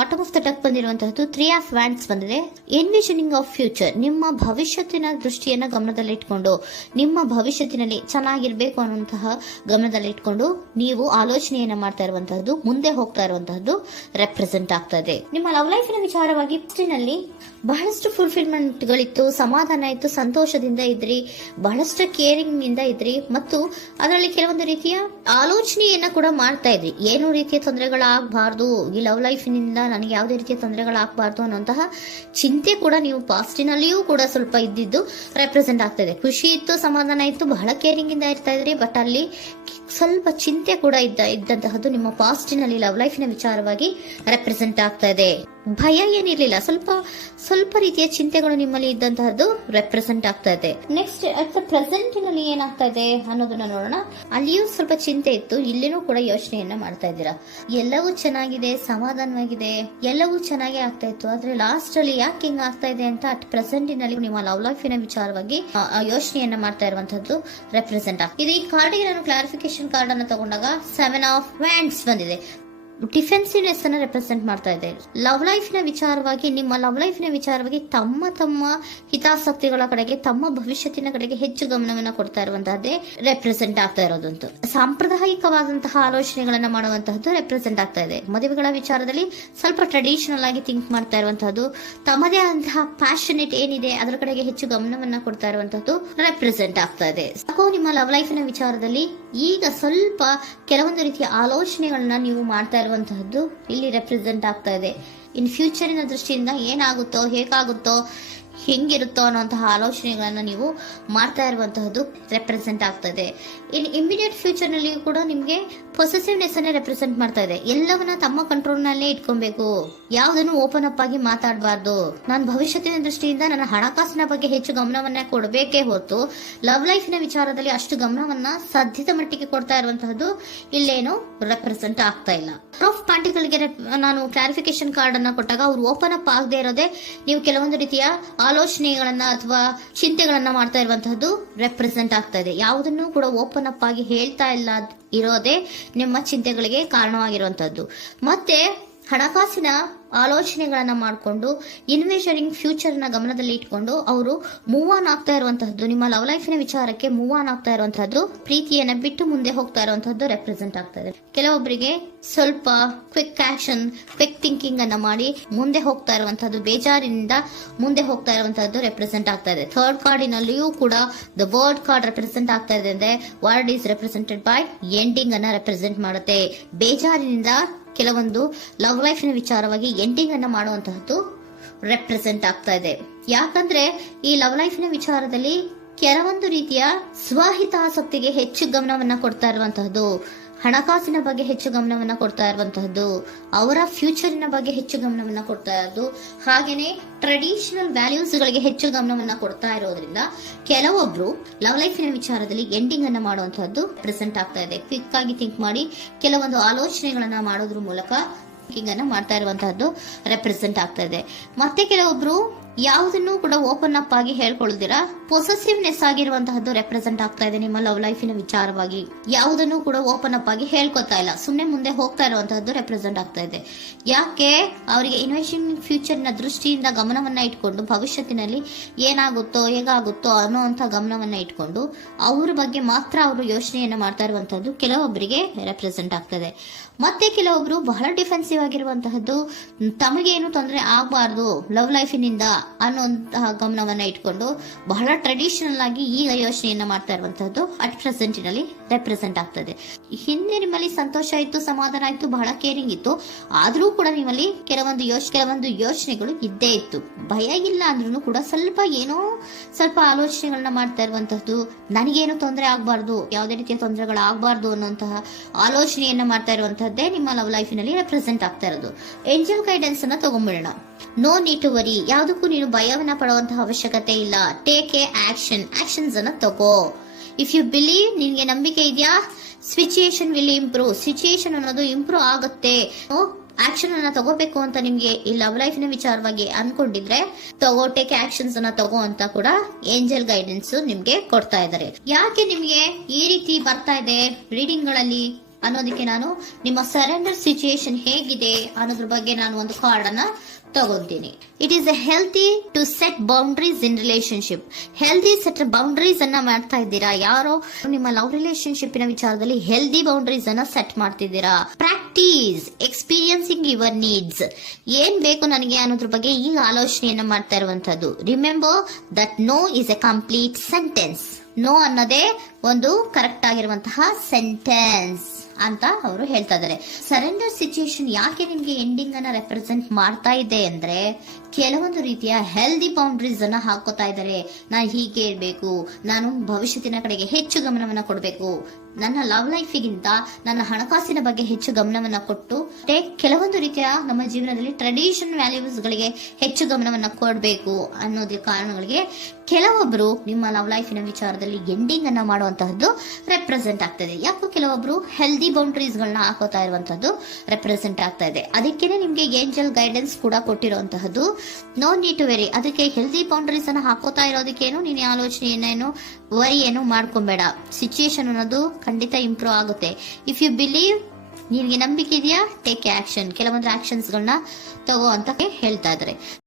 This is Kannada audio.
ಬಾಟಮ್ ಆಫ್ ದ ಡೆಕ್ ಬಂದಿರುವಂತಹದ್ದು 3 ಆಫ್ ವ್ಯಾಂಡ್ಸ್ ಬಂದಿದೆ. ಎನ್ವಿಷನಿಂಗ್ ಆಫ್ ಫ್ಯೂಚರ್, ನಿಮ್ಮ ಭವಿಷ್ಯತ್ತಿನ ದೃಷ್ಟಿಯನ್ನ ಗಮನದಲ್ಲಿಟ್ಕೊಂಡು, ನಿಮ್ಮ ಭವಿಷ್ಯತ್ತಿನಲ್ಲಿ ಚೆನ್ನಾಗಿರ್ಬೇಕು ಅನ್ನುವಂತಹ ಗಮನದಲ್ಲಿಟ್ಕೊಂಡು ನೀವು ಆಲೋಚನೆಯನ್ನ ಮಾಡ್ತಾ ಇರುವಂತಹದ್ದು, ಮುಂದೆ ಹೋಗ್ತಾ ಇರುವಂತಹದ್ದು ರೆಪ್ರೆಸೆಂಟ್ ಆಗ್ತಾ ಇದೆ. ನಿಮ್ಮ ಲವ್ ಲೈಫಿನ ವಿಚಾರವಾಗಿ ನಲ್ಲಿ ಬಹಳಷ್ಟು ಫುಲ್ಫಿಲ್ಮೆಂಟ್ ಗಳಿತ್ತು, ಸಮಾಧಾನ ಇತ್ತು, ಸಂತೋಷದಿಂದ ಇದ್ರಿ, ಬಹಳಷ್ಟು ಕೇರಿಂಗ್ ಇಂದ ಇದ್ರಿ, ಮತ್ತು ಅದರಲ್ಲಿ ಕೆಲವೊಂದು ರೀತಿಯ ಆಲೋಚನೆಯನ್ನ ಕೂಡ ಮಾಡ್ತಾ ಇದ್ರಿ. ಏನು ರೀತಿಯ ತೊಂದರೆಗಳಾಗಬಾರ್ದು, ಈ ಲವ್ ಲೈಫಿನಿಂದ ನನಗೆ ಯಾವುದೇ ರೀತಿಯ ತೊಂದರೆಗಳಾಗಬಾರ್ದು ಅನ್ನುವಂತಹ ಚಿಂತೆ ಕೂಡ ನೀವು ಪಾಸ್ಟಿನಲ್ಲಿಯೂ ಕೂಡ ಸ್ವಲ್ಪ ಇದ್ದಿದ್ದು ರೆಪ್ರೆಸೆಂಟ್ ಆಗ್ತಾ ಇದೆ. ಖುಷಿ ಇತ್ತು, ಸಮಾಧಾನ ಇತ್ತು, ಬಹಳ ಕೇರಿಂಗ್ ಇಂದ ಇರ್ತಾ ಇದ್ರಿ, ಬಟ್ ಅಲ್ಲಿ ಸ್ವಲ್ಪ ಚಿಂತೆ ಕೂಡ ಇದ್ದಂತಹದ್ದು ನಿಮ್ಮ ಪಾಸ್ಟಿನಲ್ಲಿ ಲವ್ ಲೈಫಿನ ವಿಚಾರವಾಗಿ ರೆಪ್ರೆಸೆಂಟ್ ಆಗ್ತಾ ಇದೆ. ಭಯ ಏನಿರ್ಲಿಲ್ಲ, ಸ್ವಲ್ಪ ರೀತಿಯ ಚಿಂತೆಗಳು ನಿಮ್ಮಲ್ಲಿ ಇದ್ದಂತಹದ್ದು ರೆಪ್ರೆಸೆಂಟ್ ಆಗ್ತಾ ಇದೆ. ನೆಕ್ಸ್ಟ್ ಅಟ್ ದ ಪ್ರೆಸೆಂಟ್ ನಲ್ಲಿ ಏನಾಗ್ತಾ ಇದೆ ಅನ್ನೋದನ್ನ ನೋಡೋಣ. ಅಲ್ಲಿಯೂ ಸ್ವಲ್ಪ ಚಿಂತೆ ಇತ್ತು, ಇಲ್ಲಿನೂ ಕೂಡ ಯೋಚನೆಯನ್ನ ಮಾಡ್ತಾ ಇದ್ದೀರಾ. ಎಲ್ಲವೂ ಚೆನ್ನಾಗಿದೆ, ಸಮಾಧಾನವಾಗಿದೆ, ಎಲ್ಲವೂ ಚೆನ್ನಾಗಿ ಆಗ್ತಾ ಇತ್ತು, ಆದ್ರೆ ಲಾಸ್ಟ್ ಅಲ್ಲಿ ಯಾಕೆ ಹಿಂಗ್ ಆಗ್ತಾ ಇದೆ ಅಂತ ಅಟ್ ಪ್ರೆಸೆಂಟ್ ನಲ್ಲಿ ನಿಮ್ಮ ಲವ್ ಲೈಫಿನ ವಿಚಾರವಾಗಿ ಯೋಚನೆಯನ್ನ ಮಾಡ್ತಾ ಇರುವಂತದ್ದು ರೆಪ್ರೆಸೆಂಟ್ ಆಗ್ತದೆ. ಇದು ಈ ಕಾರ್ಡಿಗೆ ನಾನು ಕ್ಲಾರಿಫಿಕೇಶನ್ ಕಾರ್ಡ್ ಅನ್ನು ತಗೊಂಡಾಗ 7 ಆಫ್ ವ್ಯಾಂಡ್ಸ್ ಬಂದಿದೆ. ಡಿಫೆನ್ಸಿವ್ನೆಸ್ ಅನ್ನ ರೆಪ್ರೆಸೆಂಟ್ ಮಾಡ್ತಾ ಇದೆ. ಲವ್ ಲೈಫಿನ ವಿಚಾರವಾಗಿ, ನಿಮ್ಮ ಲವ್ ಲೈಫಿನ ವಿಚಾರವಾಗಿ ತಮ್ಮ ಹಿತಾಸಕ್ತಿಗಳ ಕಡೆಗೆ, ತಮ್ಮ ಭವಿಷ್ಯತ್ತಿನ ಕಡೆಗೆ ಹೆಚ್ಚು ಗಮನವನ್ನ ಕೊಡ್ತಾ ಇರುವಂತಹದ್ದೇ ರೆಪ್ರೆಸೆಂಟ್ ಆಗ್ತಾ ಇರೋದಂತೂ. ಸಾಂಪ್ರದಾಯಿಕವಾದಂತಹ ಆಲೋಚನೆಗಳನ್ನ ಮಾಡುವಂತಹದ್ದು ರೆಪ್ರೆಸೆಂಟ್ ಆಗ್ತಾ ಇದೆ. ಮದುವೆಗಳ ವಿಚಾರದಲ್ಲಿ ಸ್ವಲ್ಪ ಟ್ರೆಡಿಷನಲ್ ಆಗಿ ಥಿಂಕ್ ಮಾಡ್ತಾ ಇರುವಂತಹದ್ದು, ತಮ್ಮದೇ ಆದಂತಹ ಪ್ಯಾಷನೇಟ್ ಏನಿದೆ ಅದರ ಕಡೆಗೆ ಹೆಚ್ಚು ಗಮನವನ್ನ ಕೊಡ್ತಾ ಇರುವಂತಹದ್ದು ರೆಪ್ರೆಸೆಂಟ್ ಆಗ್ತಾ ಇದೆ. ಸಾಕು, ನಿಮ್ಮ ಲವ್ ಲೈಫಿನ ವಿಚಾರದಲ್ಲಿ ಈಗ ಸ್ವಲ್ಪ ಕೆಲವೊಂದು ರೀತಿಯ ಆಲೋಚನೆಗಳನ್ನ ನೀವು ಮಾಡ್ತಾ ಇರುವಂತಹದ್ದು ಇಲ್ಲಿ ರೆಪ್ರೆಸೆಂಟ್ ಆಗ್ತಾ ಇದೆ. ಇನ್ ಫ್ಯೂಚರಿನ ದೃಷ್ಟಿಯಿಂದ ಏನಾಗುತ್ತೋ, ಹೇಗಾಗುತ್ತೋ, ಹೆಂಗಿರುತ್ತೋ ಅನ್ನುವಂತಹ ಆಲೋಚನೆಗಳನ್ನ ನೀವು ಮಾಡ್ತಾ ಇರುವಂತಹದ್ದು ರೆಪ್ರೆಸೆಂಟ್ ಆಗ್ತದೆ. ಇನ್ ಇಮಿಡಿಯೇಟ್ ಫ್ಯೂಚರ್ ನಲ್ಲಿ ಕೂಡ ನಿಮ್ಗೆ ಪೊಸೆಸಿವ್ನೆಸ್ ಅನ್ನ ರೆಪ್ರೆಸೆಂಟ್ ಮಾಡ್ತಾ ಇದೆ. ಎಲ್ಲವನ್ನ ತಮ್ಮ ಕಂಟ್ರೋಲ್ ನಲ್ಲೇ ಇಟ್ಕೊಬೇಕು, ಯಾವುದನ್ನು ಓಪನ್ ಅಪ್ ಆಗಿ ಮಾತಾಡಬಾರ್ದು. ನಾನು ಭವಿಷ್ಯತ್ತಿನ ದೃಷ್ಟಿಯಿಂದ ನನ್ನ ಹಣಕಾಸಿನ ಬಗ್ಗೆ ಹೆಚ್ಚು ಗಮನವನ್ನ ಕೊಡಬೇಕೇ ಹೊರತು ಲವ್ ಲೈಫಿನ ವಿಚಾರದಲ್ಲಿ ಅಷ್ಟು ಗಮನವನ್ನ ಸಾಧ್ಯದ ಮಟ್ಟಿಗೆ ಕೊಡ್ತಾ ಇರುವಂತಹದ್ದು ಇಲ್ಲೇನು ರೆಪ್ರೆಸೆಂಟ್ ಆಗ್ತಾ ಇಲ್ಲ. ಆಫ್ ಪಾರ್ಟಿಗಳಿಗೆ ನಾನು ಕ್ಲಾರಿಫಿಕೇಶನ್ ಕಾರ್ಡ್ ಅನ್ನ ಕೊಟ್ಟಾಗ ಅವ್ರು ಓಪನ್ ಅಪ್ ಆಗದೆ ಇರೋದೇ ನೀವು ಕೆಲವೊಂದು ರೀತಿಯ ಆಲೋಚನೆಗಳನ್ನ ಅಥವಾ ಚಿಂತೆಗಳನ್ನ ಮಾಡ್ತಾ ಇರುವಂತಹದ್ದು ರೆಪ್ರೆಸೆಂಟ್ ಆಗ್ತಾ ಇದೆ. ಯಾವುದನ್ನು ಕೂಡ ಓಪನ್ ಅಪ್ ಆಗಿ ಹೇಳ್ತಾ ಇಲ್ಲ ಇರೋದೇ ನಿಮ್ಮ ಚಿಂತೆಗಳಿಗೆ ಕಾರಣವಾಗಿರುವಂತಹದ್ದು. ಮತ್ತೆ ಹಣಕಾಸಿನ ಆಲೋಚನೆಗಳನ್ನ ಮಾಡಿಕೊಂಡು ಇನ್ವೆಸ್ಟರಿಂಗ್ ಫ್ಯೂಚರ್ ನ ಗಮನದಲ್ಲಿ ಇಟ್ಕೊಂಡು ಅವರು ಮೂವ್ ಆನ್ ಆಗ್ತಾ ಇರುವಂತಹದ್ದು, ನಿಮ್ಮ ಲವ್ ಲೈಫಿನ ವಿಚಾರಕ್ಕೆ ಮೂವ್ ಆನ್ ಆಗ್ತಾ ಇರುವಂತಹದ್ದು, ಪ್ರೀತಿಯನ್ನ ಬಿಟ್ಟು ಮುಂದೆ ಹೋಗ್ತಾ ಇರುವಂತಹದ್ದು ರೆಪ್ರೆಸೆಂಟ್ ಆಗ್ತಾ ಇದೆ. ಕೆಲವೊಬ್ಬರಿಗೆ ಸ್ವಲ್ಪ ಕ್ವಿಕ್ ಆಕ್ಷನ್, ಕ್ವಿಕ್ ಥಿಂಕಿಂಗ್ ಅನ್ನ ಮಾಡಿ ಮುಂದೆ ಹೋಗ್ತಾ ಇರುವಂತಹದ್ದು, ಬೇಜಾರಿನಿಂದ ಮುಂದೆ ಹೋಗ್ತಾ ಇರುವಂತಹದ್ದು ರೆಪ್ರೆಸೆಂಟ್ ಆಗ್ತಾ ಇದೆ. ಥರ್ಡ್ ಕಾರ್ಡಿನಲ್ಲಿಯೂ ಕೂಡ ದ ವರ್ಡ್ ಕಾರ್ಡ್ ರೆಪ್ರೆಸೆಂಟ್ ಆಗ್ತಾ ಇದೆ. ಅಂದ್ರೆ word is represented by ending ಅನ್ನ ರೆಪ್ರೆಸೆಂಟ್ ಮಾಡುತ್ತೆ. ಬೇಜಾರಿನಿಂದ ಕೆಲವೊಂದು ಲವ್ ಲೈಫಿನ ವಿಚಾರವಾಗಿ ಎಂಡಿಂಗ್ ಅನ್ನ ಮಾಡುವಂತಹದ್ದು ರೆಪ್ರೆಸೆಂಟ್ ಆಗ್ತಾ ಇದೆ. ಯಾಕಂದ್ರೆ ಈ ಲವ್ ಲೈಫಿನ ವಿಚಾರದಲ್ಲಿ ಕೆಲವೊಂದು ರೀತಿಯ ಸ್ವಹಿತಾಸಕ್ತಿಗೆ ಹೆಚ್ಚು ಗಮನವನ್ನ ಕೊಡ್ತಾ ಇರುವಂತಹದ್ದು, ಹಣಕಾಸಿನ ಬಗ್ಗೆ ಹೆಚ್ಚು ಗಮನವನ್ನ ಕೊಡ್ತಾ ಇರುವಂತಹದ್ದು, ಅವರ ಫ್ಯೂಚರಿನ ಬಗ್ಗೆ ಹೆಚ್ಚು ಗಮನವನ್ನ ಕೊಡ್ತಾ ಇರೋದು, ಹಾಗೇನೆ ಟ್ರೆಡಿಷನಲ್ ವ್ಯಾಲ್ಯೂಸ್ ಗಳಿಗೆ ಹೆಚ್ಚು ಗಮನವನ್ನ ಕೊಡ್ತಾ ಇರೋದ್ರಿಂದ ಕೆಲವೊಬ್ರು ಲವ್ ಲೈಫಿನ ವಿಚಾರದಲ್ಲಿ ಎಂಡಿಂಗ್ ಅನ್ನ ಮಾಡುವಂತಹದ್ದು ಪ್ರೆಸೆಂಟ್ ಆಗ್ತಾ ಇದೆ. ಕ್ವಿಕ್ ಆಗಿ ಥಿಂಕ್ ಮಾಡಿ ಕೆಲವೊಂದು ಆಲೋಚನೆಗಳನ್ನ ಮಾಡೋದ್ರ ಮೂಲಕ ಥಿಂಕಿಂಗ್ ಅನ್ನ ಮಾಡ್ತಾ ಇರುವಂತಹದ್ದು ರೆಪ್ರೆಸೆಂಟ್ ಆಗ್ತಾ ಇದೆ. ಮತ್ತೆ ಕೆಲವೊಬ್ರು ಯಾವುದನ್ನು ಕೂಡ ಓಪನ್ ಅಪ್ ಆಗಿ ಹೇಳ್ಕೊಳ್ದಿರಾ ಪೊಸೆಸಿವ್ನೆಸ್ ಆಗಿರುವಂತಹದ್ದು ರೆಪ್ರೆಸೆಂಟ್ ಆಗ್ತಾ ಇದೆ. ನಿಮ್ಮ ಲವ್ ಲೈಫಿನ ವಿಚಾರವಾಗಿ ಯಾವುದನ್ನು ಕೂಡ ಓಪನ್ ಅಪ್ ಆಗಿ ಹೇಳ್ಕೊತಾ ಇಲ್ಲ, ಸುಮ್ಮನೆ ಮುಂದೆ ಹೋಗ್ತಾ ಇರುವಂತಹದ್ದು ರೆಪ್ರೆಸೆಂಟ್ ಆಗ್ತಾ ಇದೆ. ಯಾಕೆ ಅವರಿಗೆ ಇನ್ವೆಸ್ಟಿಂಗ್ ಫ್ಯೂಚರ್ ನ ದೃಷ್ಟಿಯಿಂದ ಗಮನವನ್ನ ಇಟ್ಕೊಂಡು ಭವಿಷ್ಯತ್ತಿನಲ್ಲಿ ಏನಾಗುತ್ತೋ, ಹೇಗಾಗುತ್ತೋ ಅನ್ನೋಂಥ ಗಮನವನ್ನ ಇಟ್ಕೊಂಡು ಅವ್ರ ಬಗ್ಗೆ ಮಾತ್ರ ಅವರು ಯೋಚನೆಯನ್ನ ಮಾಡ್ತಾ ಇರುವಂತಹದ್ದು ಕೆಲವೊಬ್ಬರಿಗೆ ರೆಪ್ರೆಸೆಂಟ್ ಆಗ್ತದೆ. ಮತ್ತೆ ಕೆಲವೊಬ್ರು ಬಹಳ ಡಿಫೆನ್ಸಿವ್ ಆಗಿರುವಂತಹದ್ದು, ತಮಗೇನು ತೊಂದರೆ ಆಗಬಾರ್ದು ಲವ್ ಲೈಫಿನಿಂದ ಅನ್ನುವಂತಹ ಗಮನವನ್ನ ಇಟ್ಕೊಂಡು ಬಹಳ ಟ್ರೆಡಿಷನಲ್ ಆಗಿ ಈಗ ಯೋಚನೆಯನ್ನ ಮಾಡ್ತಾ ಇರುವಂತಹದ್ದು ಅಟ್ ಪ್ರೆಸೆಂಟಿನಲ್ಲಿ ರೆಪ್ರೆಸೆಂಟ್ ಆಗ್ತದೆ. ಹಿಂದೆ ನಿಮ್ಮಲ್ಲಿ ಸಂತೋಷ ಇತ್ತು, ಸಮಾಧಾನ ಇತ್ತು, ಬಹಳ ಕೇರಿಂಗ್ ಇತ್ತು, ಆದ್ರೂ ಕೂಡ ನಿಮ್ಮಲ್ಲಿ ಕೆಲವೊಂದು ಯೋಚನೆಗಳು ಇದ್ದೇ ಇತ್ತು. ಭಯ ಇಲ್ಲ ಅಂದ್ರೂ ಕೂಡ ಸ್ವಲ್ಪ ಆಲೋಚನೆಗಳನ್ನ ಮಾಡ್ತಾ ಇರುವಂತಹದ್ದು, ನನಗೇನು ತೊಂದರೆ ಆಗಬಾರ್ದು, ಯಾವುದೇ ರೀತಿಯ ತೊಂದರೆಗಳು ಆಗಬಾರ್ದು ಅನ್ನುವಂತಹ ಆಲೋಚನೆಯನ್ನ ಮಾಡ್ತಾ ಇರುವಂತಹದ್ದೇ ನಿಮ್ಮ ಲವ್ ಲೈಫಿನಲ್ಲಿ ರೆಪ್ರೆಸೆಂಟ್ ಆಗ್ತಾ ಇರೋದು. ಏಂಜಲ್ ಗೈಡೆನ್ಸ್ ಅನ್ನ ತಗೊಂಡ್ಬಿಡೋಣ. ನೋ ನೀಡ್ ಟು ವರಿ, ಯಾವುದಕ್ಕೂ ನೀನು ಭಯವನ್ನ ಪಡುವಂತಹ ಅವಶ್ಯಕತೆ ಇಲ್ಲ. ಟೇಕ್ ಎ ಆಕ್ಷನ್ಸ್ ಅನ್ನ ತಗೋ. ಇಫ್ ಯು ಬಿಲೀವ್, ನಿನ್ಗೆ ನಂಬಿಕೆ ಇದೆಯಾ, ಸಿಚುಯೇಷನ್ ವಿಲ್ ಇಂಪ್ರೂವ್, ಸಿಚುಯೇಷನ್ ಅನ್ನೋದು ಇಂಪ್ರೂವ್ ಆಗುತ್ತೆ. ಆಕ್ಷನ್ ಅನ್ನ ತಗೋಬೇಕು ಅಂತ ನಿಮ್ಗೆ ಈ ಲವ್ ಲೈಫಿನ ವಿಚಾರವಾಗಿ ಅನ್ಕೊಂಡಿದ್ರೆ ಟೇಕ್ ಆಕ್ಷನ್ಸ್ ಅನ್ನ ತಗೋ ಅಂತ ಕೂಡ ಏಂಜಲ್ ಗೈಡೆನ್ಸ್ ನಿಮ್ಗೆ ಕೊಡ್ತಾ ಇದ್ದಾರೆ. ಯಾಕೆ ನಿಮ್ಗೆ ಈ ರೀತಿ ಬರ್ತಾ ಇದೆ ರೀಡಿಂಗ್ ಗಳಲ್ಲಿ ಅನ್ನೋದಕ್ಕೆ ನಾನು ನಿಮ್ಮ ಸರೆಂಡರ್ ಸಿಚುಯೇಷನ್ ಹೇಗಿದೆ ಅನ್ನೋದ್ರ ಬಗ್ಗೆ ನಾನು ಒಂದು ಕಾರ್ಡ್ ಅನ್ನ ತಗೊಂತೀನಿ. It is a healthy to set boundaries in relationship. Healthy set boundaries ಅನ್ನ ಮಾಡ್ತಾ ಇದ್ದೀರಾ? ಯಾರೋ ನಿಮ್ಮ ಲವ್ ರಿಲೇಶನ್ಶಿಪ್ ನ ವಿಚಾರದಲ್ಲಿ ಹೆಲ್ದಿ ಬೌಂಡ್ರೀಸ್ ಅನ್ನ ಸೆಟ್ ಮಾಡ್ತಿದ್ದೀರಾ? Practice experiencing your needs. ಏನ್ ಬೇಕು ನನಗೆ ಅನ್ನೋದ್ರ ಬಗ್ಗೆ ಈಗ ಆಲೋಚನೆಯನ್ನ ಮಾಡ್ತಾ ಇರುವಂತದ್ದು. Remember that no is a complete sentence. No ಅನ್ನೋದೇ ಒಂದು ಕರೆಕ್ಟ್ ಆಗಿರುವಂತಹ ಸೆಂಟೆನ್ಸ್ ಅಂತ ಅವರು ಹೇಳ್ತಾ ಇದ್ದಾರೆ. ಸರೆಂಡರ್ ಸಿಚುಯೇಷನ್ ಯಾಕೆ ನಿಮ್ಗೆ ಎಂಡಿಂಗ್ ಅನ್ನ ರೆಪ್ರೆಸೆಂಟ್ ಮಾಡ್ತಾ ಇದೆ ಅಂದ್ರೆ, ಕೆಲವೊಂದು ರೀತಿಯ ಹೆಲ್ದಿ ಬೌಂಡ್ರೀಸ್ ಅನ್ನ ಹಾಕೋತಾ ಇದ್ದಾರೆ. ನಾನು ಹೀಗೆ ಇರಬೇಕು, ನಾನು ಭವಿಷ್ಯತ್ತಿನ ಕಡೆಗೆ ಹೆಚ್ಚು ಗಮನವನ್ನ ಕೊಡಬೇಕು, ನನ್ನ ಲವ್ ಲೈಫಿಗಿಂತ ನನ್ನ ಹಣಕಾಸಿನ ಬಗ್ಗೆ ಹೆಚ್ಚು ಗಮನವನ್ನ ಕೊಟ್ಟು ಕೆಲವೊಂದು ರೀತಿಯ ನಮ್ಮ ಜೀವನದಲ್ಲಿ ಟ್ರೆಡಿಷನ್ ವ್ಯಾಲ್ಯೂಸ್ ಗಳಿಗೆ ಹೆಚ್ಚು ಗಮನವನ್ನ ಕೊಡಬೇಕು ಅನ್ನೋದ್ರ ಕಾರಣಗಳಿಗೆ ಕೆಲವೊಬ್ರು ನಿಮ್ಮ ಲವ್ ಲೈಫಿನ ವಿಚಾರದಲ್ಲಿ ಎಂಡಿಂಗ್ ಅನ್ನ ಮಾಡುವಂತಹದ್ದು ರೆಪ್ರೆಸೆಂಟ್ ಆಗ್ತದೆ. ಯಾಕೋ ಕೆಲವೊಬ್ರು ಹೆಲ್ದಿ ಬೌಂಡ್ರೀಸ್ ಗಳನ್ನ ಹಾಕೋತಾ ಇರುವಂತಹದ್ದು ರೆಪ್ರೆಸೆಂಟ್ ಆಗ್ತಾ ಇದೆ. ಅದಕ್ಕೇನೆ ನಿಮ್ಗೆ ಏಂಜಲ್ ಗೈಡೆನ್ಸ್ ಕೂಡ ಕೊಟ್ಟಿರುವಂತಹದ್ದು. No need to worry. ಅದಕ್ಕೆ ಹೆಲ್ದಿ ಬೌಂಡ್ರೀಸ್ ಅನ್ನ ಹಾಕೋತಾ ಇರೋದಕ್ಕೇನು ನೀನು ಆಲೋಚನೆಯನ್ನೇನು ವರಿ ಏನು ಮಾಡ್ಕೊಂಬೇಡ. ಸಿಚುಯೇಷನ್ ಅನ್ನೋದು ಖಂಡಿತ ಇಂಪ್ರೂವ್ ಆಗುತ್ತೆ. ಇಫ್ ಯು ಬಿಲೀವ್, ನಿನಗೆ ನಂಬಿಕೆ ಇದೆಯಾ, ಟೇಕ್ ಆಕ್ಷನ್. ಕೆಲವೊಂದು ಆಕ್ಷನ್ಸ್ ಗಳನ್ನ ತಗೋ ಅಂತ ಹೇಳ್ತಾ ಇದ್ದಾರೆ.